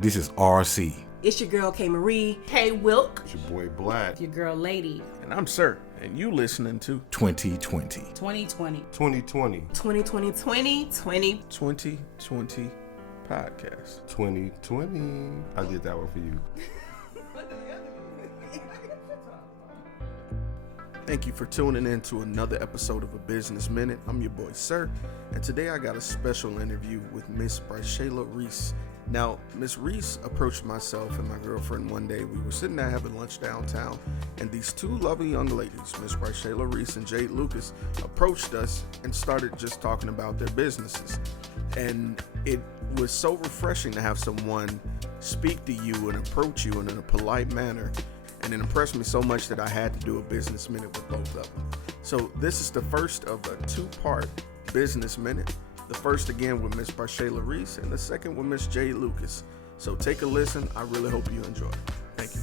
This is RC. It's your girl K Marie. Hey Wilk. It's your boy Black. It's your girl Lady. And I'm Sirr, and you listening to 2020. 2020. 2020. 2020. 2020. 2020 podcast. 2020. I did that one for you. Thank you for tuning in to another episode of A Business Minute. I'm your boy Sirr, and today I got a special interview with Miss Bryshaila Reese. Now, Miss Reese approached myself and my girlfriend one day. We were sitting there having lunch downtown, and these two lovely young ladies, Miss Bryshaila Reese and Jade Lucas, approached us and started just talking about their businesses. And it was so refreshing to have someone speak to you and approach you in a polite manner. And it impressed me so much that I had to do a business minute with both of them. So this is the first of a two-part business minute. The first again with Miss Bryshaila Reese and the second with Miss Jade Lucas. So take a listen. I really hope you enjoy. Thank you.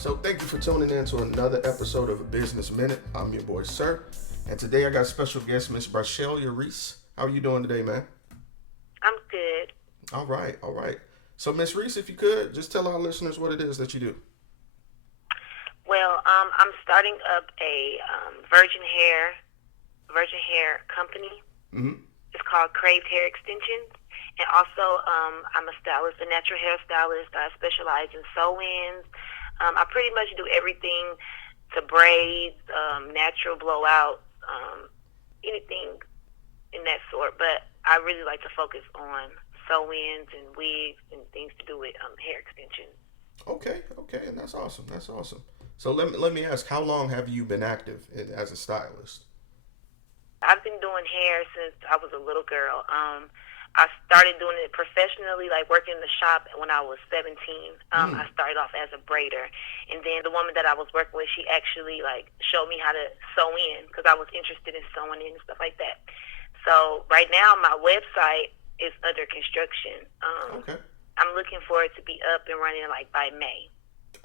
So thank you for tuning in to another episode of A Business Minute. I'm your boy Sirr. And today I got special guest Miss Bryshaila Reese. How are you doing today, man? I'm good. All right. So Miss Reese, if you could, just tell our listeners what it is that you do. Well, I'm starting up a virgin hair company. Mm-hmm. It's called Craved Hair Extensions. And also, I'm a stylist, a natural hair stylist. I specialize in sew-ins. I pretty much do everything to braids, natural blowouts, anything in that sort. But I really like to focus on sew-ins and wigs and things to do with hair extensions. Okay, and that's awesome. So let me ask, how long have you been active as a stylist? I've been doing hair since I was a little girl. I started doing it professionally, like working in the shop when I was 17. I started off as a braider. And then the woman that I was working with, she actually showed me how to sew in because I was interested in sewing in and stuff like that. So right now my website is under construction. Okay. I'm looking for it to be up and running by May.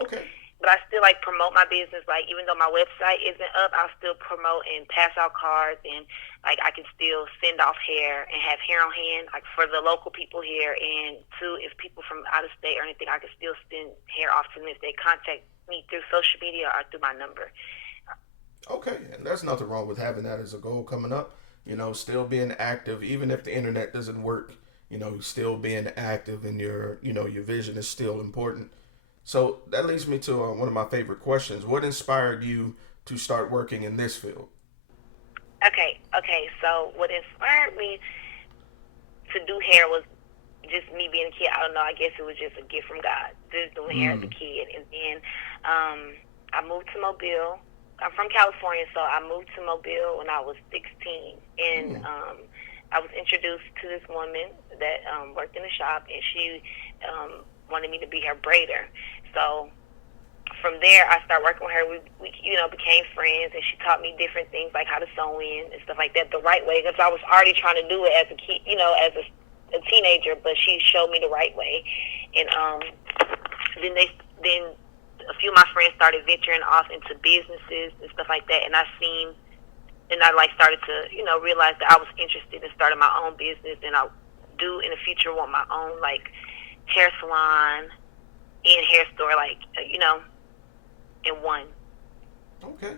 Okay. But I still promote my business. Even though my website isn't up, I'll still promote and pass out cards, and I can still send off hair and have hair on hand, for the local people here, and too, if people from out of state or anything, I can still send hair off to them if they contact me through social media or through my number. Okay, and there's nothing wrong with having that as a goal coming up. Still being active, even if the internet doesn't work. Still being active, and your vision is still important. So that leads me to one of my favorite questions. What inspired you to start working in this field? Okay. So what inspired me to do hair was just me being a kid. I don't know. I guess it was just a gift from God, just doing hair as a kid. And then I moved to Mobile. I'm from California, so I moved to Mobile when I was 16. And I was introduced to this woman that worked in the shop, and she wanted me to be her braider. So from there, I started working with her. We became friends, and she taught me different things like how to sew in and stuff like that the right way, because I was already trying to do it as a kid, as a teenager, but she showed me the right way. And then a few of my friends started venturing off into businesses and stuff like that, and I started to realize that I was interested in starting my own business, and I do in the future want my own hair salon and hair store, in one. Okay.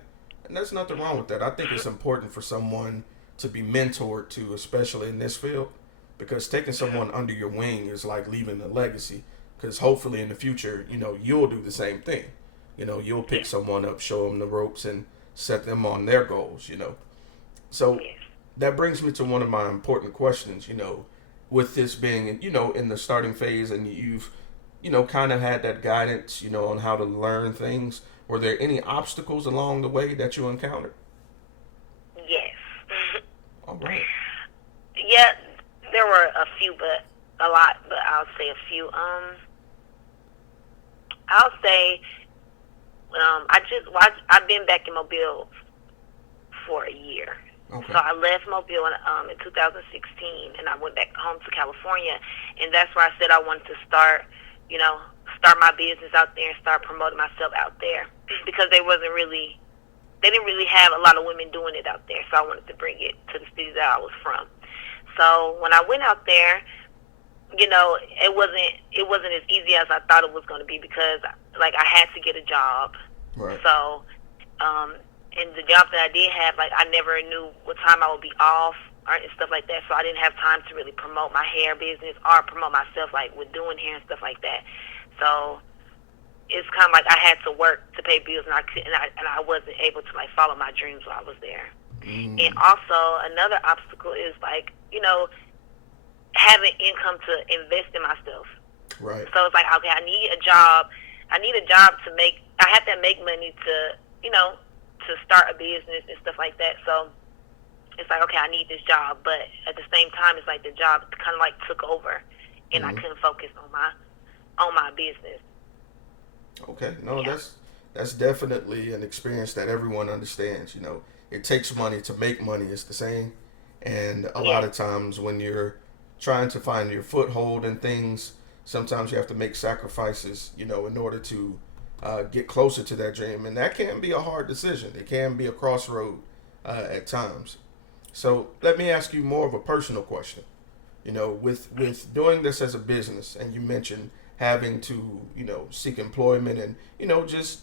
And there's nothing wrong with that. I think it's important for someone to be mentored to, especially in this field, because taking someone under your wing is like leaving a legacy, because hopefully in the future, you'll do the same thing. You'll pick someone up, show them the ropes, and set them on their goals, So that brings me to one of my important questions, with this being, in the starting phase, and you've, kind of had that guidance, on how to learn things. Were there any obstacles along the way that you encountered? Yes. All right. Yeah, there were a few, but a lot, but I'll say a few. I'll say, I've been back in Mobile for a year. Okay. So I left Mobile in 2016, and I went back home to California, and that's where I said I wanted to start my business out there and start promoting myself out there, because they didn't really have a lot of women doing it out there, so I wanted to bring it to the city that I was from. So when I went out there, it wasn't as easy as I thought it was going to be because like I had to get a job. Right. So, and the job that I did have, like I never knew what time I would be off and stuff like that. So I didn't have time to really promote my hair business or promote myself like with doing hair and stuff like that. So it's kind of like I had to work to pay bills, and I wasn't able to like follow my dreams while I was there. And also another obstacle is like having income to invest in myself. Right. So it's like, okay, I need a job to make. I have to make money to to start a business and stuff like that. So it's like, okay, I need this job, but at the same time, it's like the job kind of like took over, and I couldn't focus on my business. Okay, no, that's definitely an experience that everyone understands. It takes money to make money. It's the same, and a lot of times when you're trying to find your foothold in things, sometimes you have to make sacrifices, in order to get closer to that dream, and that can be a hard decision. It can be a crossroad at times. So let me ask you more of a personal question. With doing this as a business, and you mentioned having to, seek employment and, just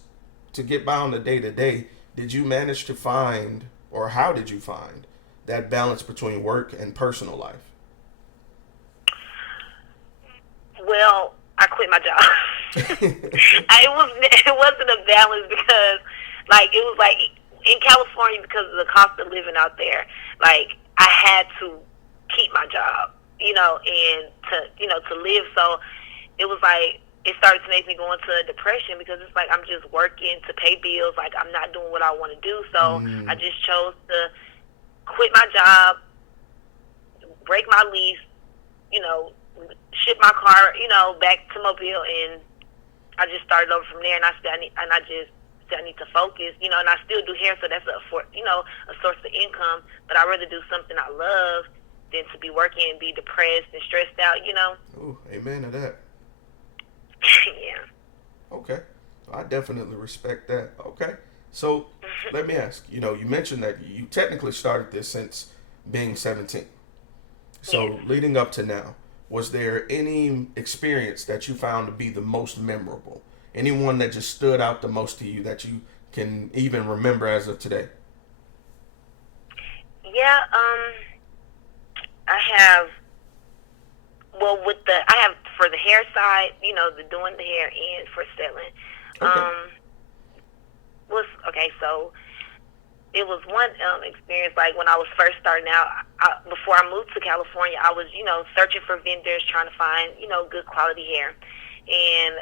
to get by on the day to day, did you manage to find, or how did you find that balance between work and personal life? Well, I quit my job. It wasn't a balance because, like, it was like in California, because of the cost of living out there, like I had to keep my job, and to live. So it was like it started to make me go into a depression because it's like I'm just working to pay bills, like I'm not doing what I want to do. So I just chose to quit my job, break my lease, ship my car, back to Mobile, and I just started over from there. And I need to focus, and I still do hair, so that's a source of income. But I'd rather do something I love than to be working and be depressed and stressed out, Ooh, amen to that. Yeah. Okay, I definitely respect that. Okay, so let me ask. You mentioned that you technically started this since being 17. So leading up to now, was there any experience that you found to be the most memorable? Anyone that just stood out the most to you that you can even remember as of today? Yeah, I have. Well, I have for the hair side, the doing the hair and for selling. Okay. So it was one experience, like when I was first starting out, before I moved to California, I was, searching for vendors, trying to find, good quality hair. And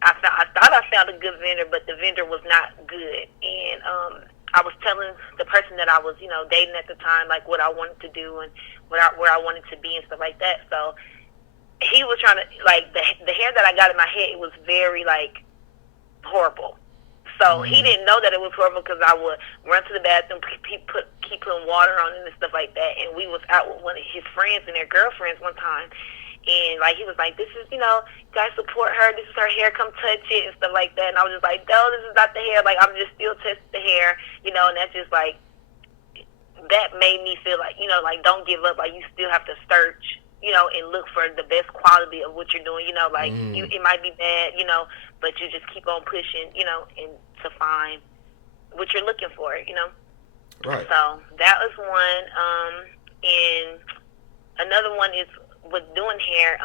I thought I found a good vendor, but the vendor was not good. And I was telling the person that I was, dating at the time, like what I wanted to do and where I wanted to be and stuff like that. So he was trying to, like, the hair that I got in my head, it was very, like, horrible. So he didn't know that it was horrible because I would run to the bathroom, keep putting water on it and stuff like that. And we was out with one of his friends and their girlfriends one time. And, like, he was like, this is, you guys support her. This is her hair. Come touch it and stuff like that. And I was just like, no, this is not the hair. Like, I'm just still testing the hair, and that's just, like, that made me feel like, like, don't give up. Like, you still have to search, and look for the best quality of what you're doing. Like, it might be bad, but you just keep on pushing, and to find what you're looking for, Right. So that was one. And another one is with doing hair,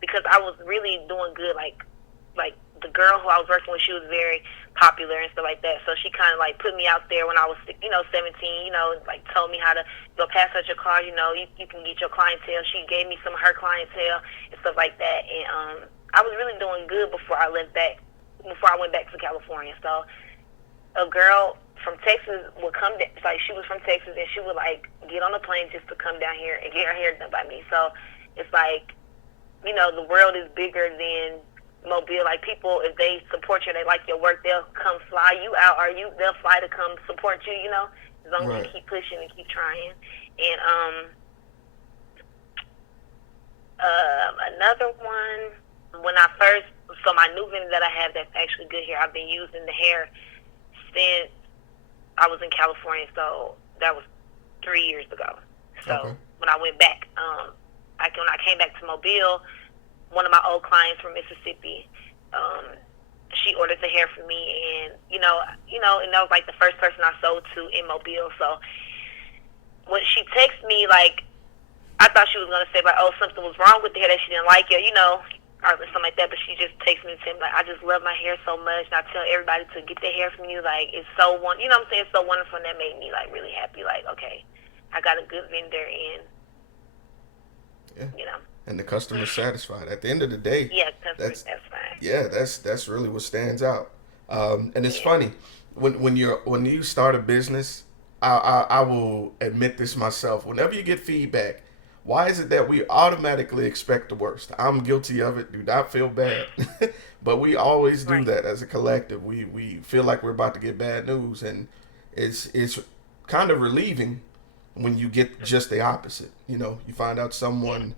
because I was really doing good. Like the girl who I was working with, she was very popular and stuff like that. So she kind of like put me out there when I was, 17, like told me how to go pass out your car, you can get your clientele. She gave me some of her clientele and stuff like that. And I was really doing good before I went back to California. So a girl from Texas would come, like she was from Texas, and she would like get on a plane just to come down here and get her hair done by me. So it's like, the world is bigger than Mobile. Like, people, if they support you, they like your work, they'll come fly you out, or they'll fly to come support you, as long as you keep pushing and keep trying. And another one, when I first, so my new vendor that I have that's actually good hair, I've been using the hair since I was in California, so that was 3 years ago. So when I went back, when I came back to Mobile, one of my old clients from Mississippi, she ordered the hair for me, and and that was like the first person I sold to in Mobile. So when she texted me, like, I thought she was gonna say like, oh, something was wrong with the hair that she didn't like it, or something like that. But she just texted me and said, like, I just love my hair so much, and I tell everybody to get their hair from you. Like, it's so what I'm saying, it's so wonderful, and that made me like really happy. Like, okay, I got a good vendor, and and the customer's satisfied. At the end of the day, that's fine. Yeah, that's really what stands out. And it's funny when you start a business. I will admit this myself. Whenever you get feedback, why is it that we automatically expect the worst? I'm guilty of it. Do not feel bad, but we always do that as a collective. We feel like we're about to get bad news, and it's kind of relieving when you get just the opposite. You find out someone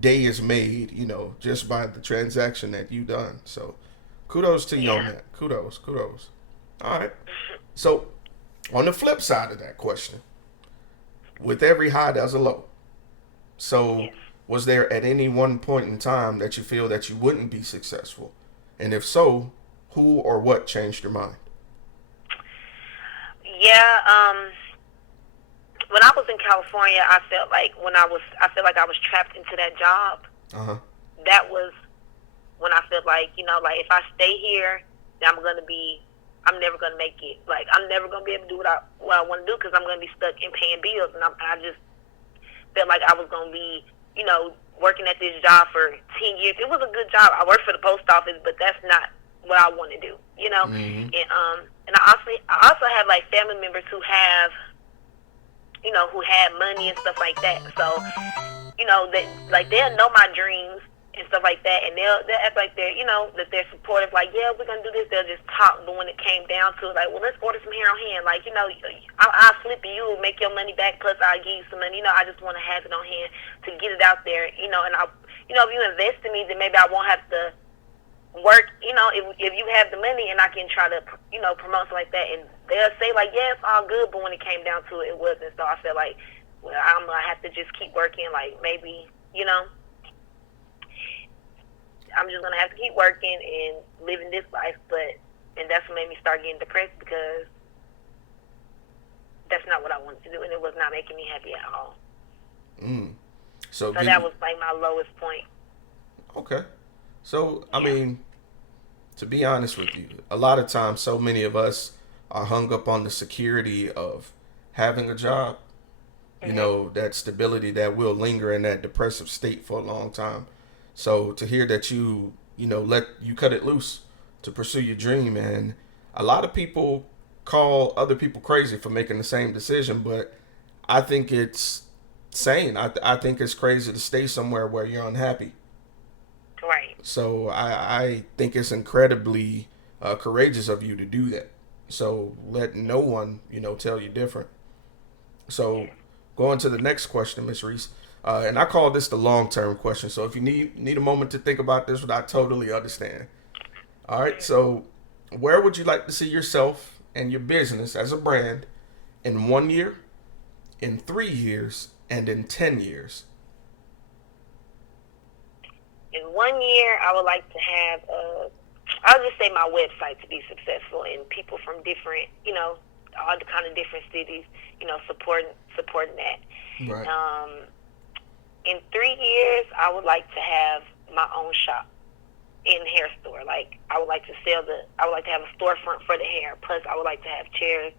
day is made, just by the transaction that you done. So kudos to you on that. Kudos. All right. So on the flip side of that question, with every high there's a low. So was there at any one point in time that you feel that you wouldn't be successful? And if so, who or what changed your mind? When I was in California, I felt like I was trapped into that job. That was when I felt like, like if I stay here, then I'm never gonna make it. Like, I'm never gonna be able to do what I want to do, because I'm gonna be stuck in paying bills. And I just felt like I was gonna be, working at this job for 10 years. It was a good job. I worked for the post office, but that's not what I want to do. And I also have like family members who have, who had money and stuff like that. So, they'll know my dreams and stuff like that, and they'll act like they're, that they're supportive. Like, yeah, we're gonna do this. They'll just talk. But when it came down to it, like, well, let's order some hair on hand. Like, I'll flip you, make your money back, plus I'll give you some money. I just want to have it on hand to get it out there. And if you invest in me, then maybe I won't have to work. If you have the money, and I can try to, promote something like that, and they'll say like, yeah, it's all good. But when it came down to it, it wasn't. So I felt like, well, I'm gonna have to just keep working. Like, maybe, I'm just gonna have to keep working and living this life. And that's what made me start getting depressed, because that's not what I wanted to do, and it was not making me happy at all. So that was like my lowest point. Okay. So I mean, to be honest with you, a lot of times, so many of us are hung up on the security of having a job. That stability that will linger in that depressive state for a long time. So to hear that you let you cut it loose to pursue your dream, and a lot of people call other people crazy for making the same decision, but I think it's sane. I think it's crazy to stay somewhere where you're unhappy. Right. So I think it's incredibly courageous of you to do that. So let no one tell you different. So going to the next question, Ms. Reese. And I call this the long-term question. So if you need a moment to think about this, I totally understand. All right. So where would you like to see yourself and your business as a brand in 1 year, in 3 years, and in 10 years? In 1 year, I would like to have, I'll just say my website to be successful, and people from different, all the kind of different cities, supporting that. Right. In 3 years, I would like to have my own shop in hair store. Like, I would like to have a storefront for the hair. Plus, I would like to have chairs,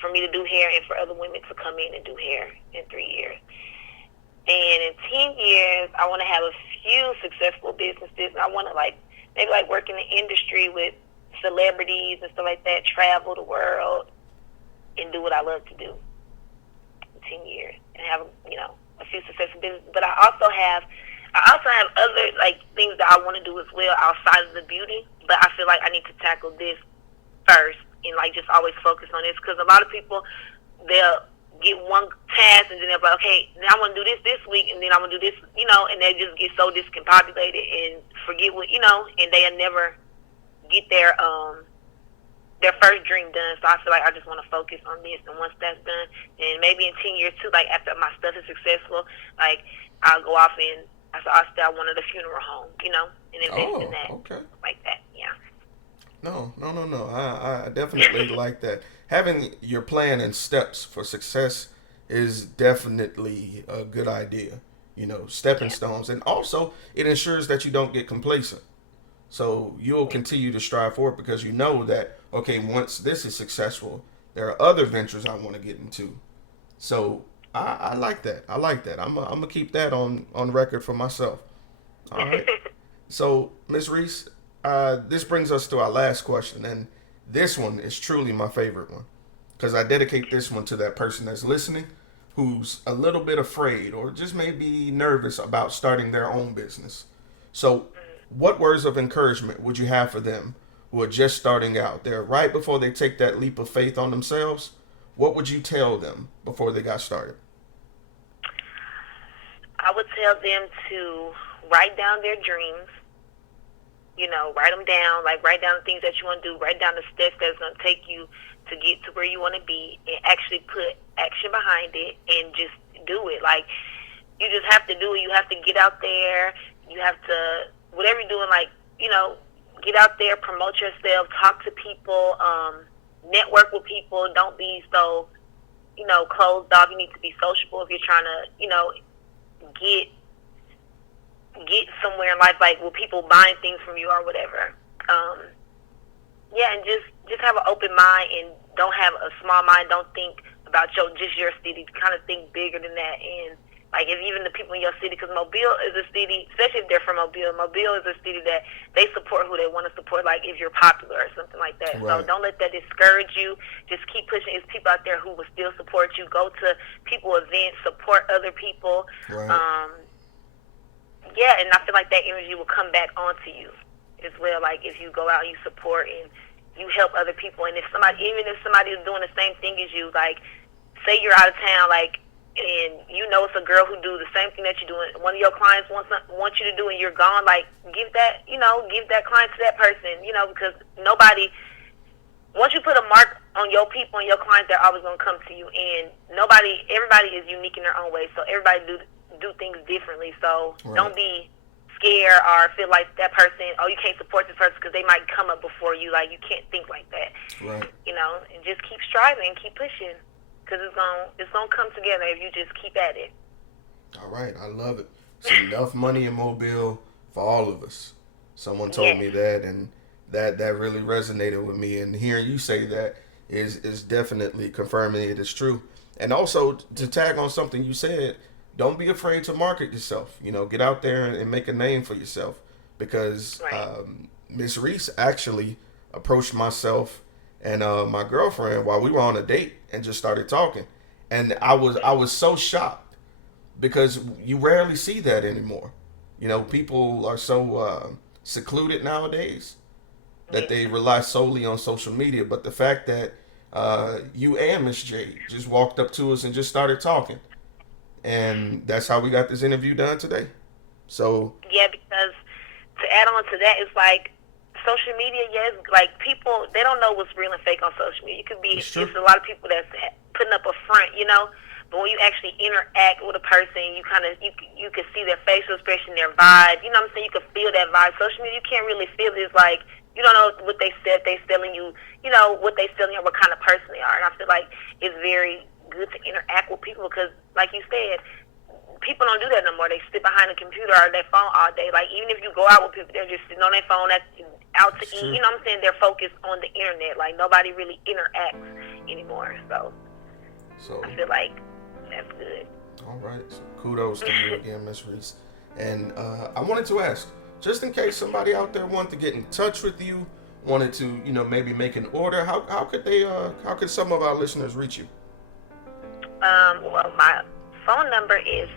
for me to do hair, and for other women to come in and do hair in 3 years. And in 10 years, I want to have a few successful businesses. I want to maybe work in the industry with celebrities and stuff like that, travel the world, and do what I love to do in 10 years, and have, a few successful businesses. But I also have other things that I want to do as well outside of the beauty. But I feel like I need to tackle this first, and just always focus on this, because a lot of people, they'll get one task, and then they're like, okay, now I'm going to do this week, and then I'm going to do this, and they just get so discombobulated and forget what, and they'll never get their their first dream done. So I feel like I just want to focus on this, and once that's done, then maybe in 10 years too, like after my stuff is successful, like I'll go off and I'll start one of the funeral homes, you know, and invest in that, okay. like that. Yeah. No. I definitely like that. Having your plan and steps for success is definitely a good idea. You know, stepping stones, and also it ensures that you don't get complacent. So you'll continue to strive for it because you know that, okay, once this is successful, there are other ventures I want to get into. So I like that. I'm gonna keep that on record for myself. All right. So Ms. Reese, this brings us to our last question, and this one is truly my favorite one because I dedicate this one to that person that's listening who's a little bit afraid or just maybe nervous about starting their own business. So what words of encouragement would you have for them who are just starting out? They're right before they take that leap of faith on themselves. What would you tell them before they got started? I would tell them to write down their dreams. You know, write them down. Like, write down the things that you want to do. Write down the steps that's going to take you to get to where you want to be, and actually put action behind it and just do it. Like, you just have to do it. You have to get out there. You have to, whatever you're doing, like, you know, get out there, promote yourself, talk to people, network with people. Don't be so, you know, closed off. You need to be sociable if you're trying to, you know, get somewhere in life, like with people buying things from you or whatever. And just have an open mind and don't have a small mind. Don't think about just your city. Kind of think bigger than that. And like, if even the people in your city, because Mobile is a city, especially if they're from Mobile is a city that they support who they want to support, like if you're popular or something like that. Right. So don't let that discourage you. Just keep pushing. There's people out there who will still support you. Go to people events, support other people. Right. And I feel like that energy will come back onto you as well. Like, if you go out and you support and you help other people, and even if somebody is doing the same thing as you, like, say you're out of town, like, and you know it's a girl who do the same thing that you're doing, one of your clients wants you to do, and you're gone, like, give that client to that person, you know, because once you put a mark on your people and your clients, they're always going to come to you. And everybody is unique in their own way, so everybody do things differently. So Don't be scared or feel like that person, you can't support this person because they might come up before you. Like, you can't think like that. Right. You know, and just keep striving and keep pushing, because it's gonna come together if you just keep at it. All right, I love it. It's enough money in Mobile for all of us. Someone told me that, and that really resonated with me. And hearing you say that is definitely confirming it is true. And also, to tag on something you said, don't be afraid to market yourself. You know, get out there and make a name for yourself. Because Miss Reese actually approached myself and my girlfriend while we were on a date and just started talking. And I was so shocked because you rarely see that anymore. You know, people are so secluded nowadays that they rely solely on social media. But the fact that you and Miss Jade just walked up to us and just started talking. And that's how we got this interview done today. So because to add on to that, it's like social media. Yes, like people, they don't know what's real and fake on social media. It's a lot of people that's putting up a front, you know. But when you actually interact with a person, you kind of you can see their facial expression, their vibe. You know what I'm saying? You can feel that vibe. Social media, you can't really feel it. It's like you don't know what they said. They selling you, you know, what they selling you, what kind of person they are. And I feel like it's very good to interact with people because, like you said, people don't do that no more. They sit behind a computer or their phone all day. Like, even if you go out with people, they're just sitting on their phone, out to eat. You know what I'm saying? They're focused on the internet. Like, nobody really interacts anymore. So I feel like that's good. All right. So kudos to you again, Miss Reese. And I wanted to ask, just in case somebody out there wanted to get in touch with you, wanted to, you know, maybe make an order, how could some of our listeners reach you? Well, my phone number is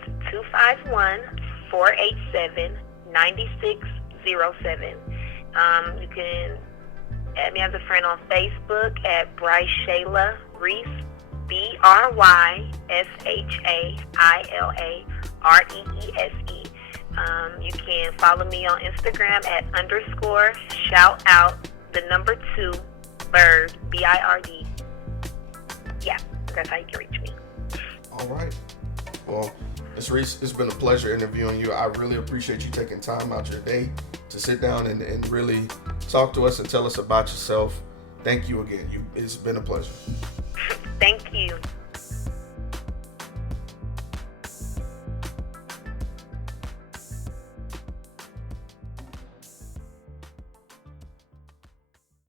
251-487-9607. You can add me as a friend on Facebook at Bryshaila Reese, BRYSHAILAREESE. You can follow me on Instagram at _shoutout2 Bird, BIRD. Yeah, that's how you can reach me. All right. Well, Ms. Reese, it's been a pleasure interviewing you. I really appreciate you taking time out your day to sit down and really talk to us and tell us about yourself. Thank you again. It's been a pleasure. Thank